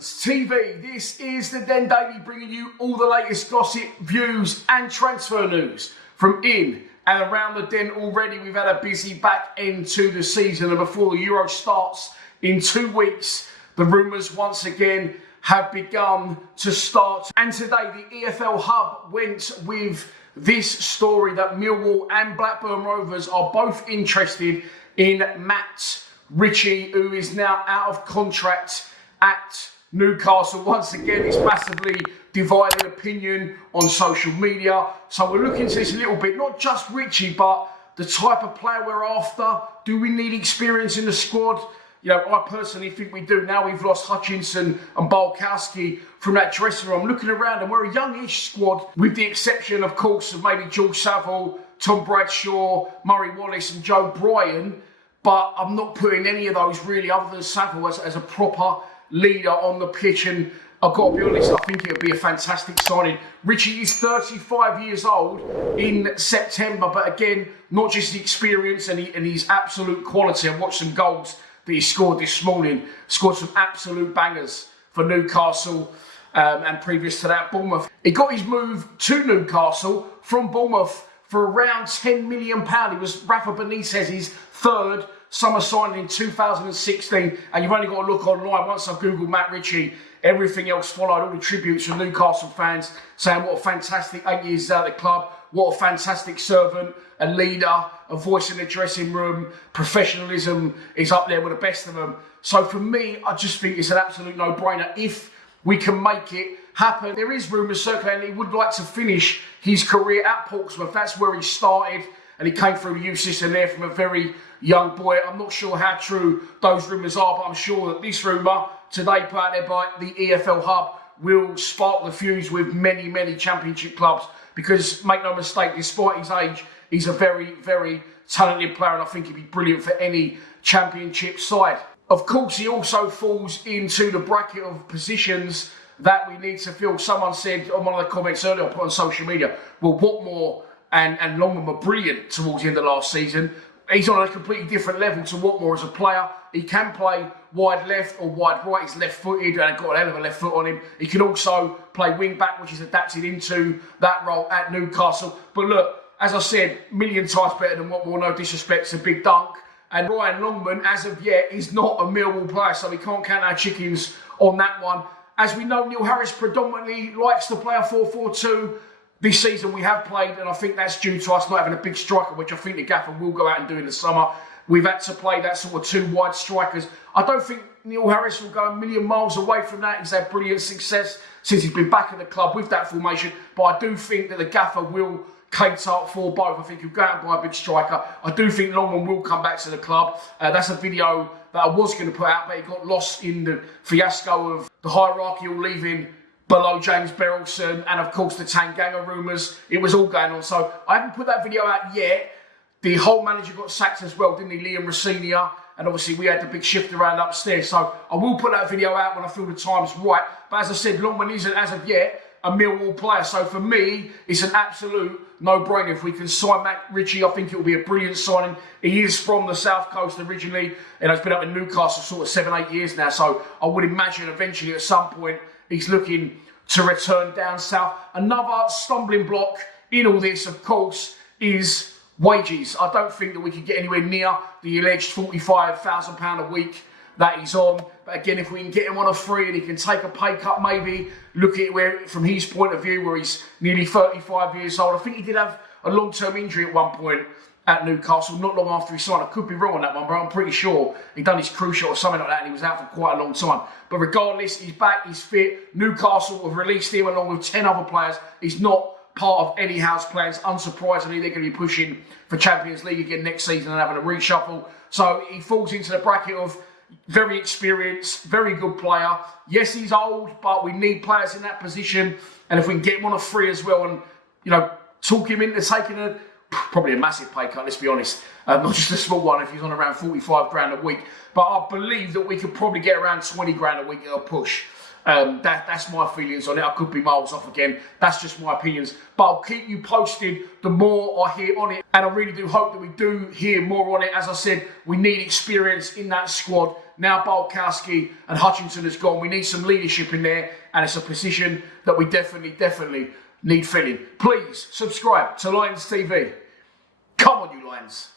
Dragons TV. This is the Den Daily, bringing you all the latest gossip, views and transfer news from in and around the Den. Already we've had a busy back end to the season, and before the Euro starts in 2 weeks, the rumours once again have begun to start. And today the EFL Hub went with this story that Millwall and Blackburn Rovers are both interested in Matt Ritchie, who is now out of contract at Newcastle. Once again, it's massively divided opinion on social media. So we're looking into this a little bit, not just Ritchie, but the type of player we're after. Do we need experience in the squad? You know, I personally think we do. Now we've lost Hutchinson and Bulkowski from that dressing room. I'm looking around and we're a youngish squad, with the exception, of course, of maybe George Saville, Tom Bradshaw, Murray Wallace and Joe Bryan. But I'm not putting any of those really, other than Saville, as a proper leader on the pitch. And I've got to be honest, I think it would be a fantastic signing. Ritchie is 35 years old in September, but again, not just the experience and his absolute quality. I've watched some goals that he scored this morning, scored some absolute bangers for Newcastle, and previous to that, Bournemouth. He got his move to Newcastle from Bournemouth for around £10 million. He was Rafa Benitez's third summer signing in 2016, and you've only got to look online. Once I've googled Matt Ritchie, everything else followed, all the tributes from Newcastle fans saying what a fantastic 8 years at the club, what a fantastic servant, a leader, a voice in the dressing room, professionalism is up there with the best of them. So for me, I just think it's an absolute no-brainer if we can make it happen. There is rumours circulating he would like to finish his career at Portsmouth. That's where he started, and he came through the youth system there from a very young boy. I'm not sure how true those rumours are, but I'm sure that this rumour today put out there by the EFL Hub will spark the fuse with many, many championship clubs. Because, make no mistake, despite his age, he's a very, very talented player, and I think he'd be brilliant for any championship side. Of course, he also falls into the bracket of positions that we need to fill. Someone said on one of the comments earlier, I put on social media, well, Watmore and Longman were brilliant towards the end of last season. He's on a completely different level to Watmore as a player. He can play wide left or wide right. He's left-footed and got a hell of a left foot on him. He can also play wing-back, which is adapted into that role at Newcastle. But look, as I said, a million times better than Watmore, no disrespect to Big Dunk. And Ryan Longman, as of yet, is not a Millwall player, so we can't count our chickens on that one. As we know, Neil Harris predominantly likes to play a 4-4-2. This season we have played, and I think that's due to us not having a big striker, which I think the gaffer will go out and do in the summer. We've had to play that sort of two wide strikers. I don't think Neil Harris will go a million miles away from that. He's had brilliant success since he's been back in the club with that formation. But I do think that the gaffer will cater for both. I think he'll go out and buy a big striker. I do think Longman will come back to the club. That's a video that I was going to put out, but it got lost in the fiasco of the hierarchical leaving below James Berylson and, of course, the Tanganga rumours. It was all going on. So I haven't put that video out yet. The whole manager got sacked as well, didn't he? Liam Rossinia. And obviously we had the big shift around upstairs. So I will put that video out when I feel the time's right. But as I said, Longman isn't, as of yet, a Millwall player. So for me, it's an absolute no-brainer. If we can sign Matt Ritchie, I think it will be a brilliant signing. He is from the South Coast originally, and has been up in Newcastle sort of 7-8 years now. So I would imagine eventually at some point he's looking to return down south. Another stumbling block in all this, of course, is wages. I don't think that we can get anywhere near the alleged £45,000 a week that he's on. But again, if we can get him on a free and he can take a pay cut, maybe look at it where, from his point of view, where he's nearly 35 years old. I think he did have a long-term injury at one point at Newcastle, not long after he signed. I could be wrong on that one, but I'm pretty sure he'd done his crew shot or something like that, and he was out for quite a long time. But regardless, he's back, he's fit. Newcastle have released him along with 10 other players. He's not part of any house plans. Unsurprisingly, they're going to be pushing for Champions League again next season and having a reshuffle. So he falls into the bracket of very experienced, very good player. Yes, he's old, but we need players in that position. And if we can get him on a free as well and, you know, talk him into taking probably a massive pay cut, let's be honest. Not just a small one if he's on around 45 grand a week. But I believe that we could probably get around 20 grand a week at a push. That's my feelings on it. I could be miles off again. That's just my opinions. But I'll keep you posted the more I hear on it. And I really do hope that we do hear more on it. As I said, we need experience in that squad. Now Bulkowski and Hutchinson has gone. We need some leadership in there. And it's a position that we definitely need filling. Please subscribe to Lions TV. Come on, you Lions.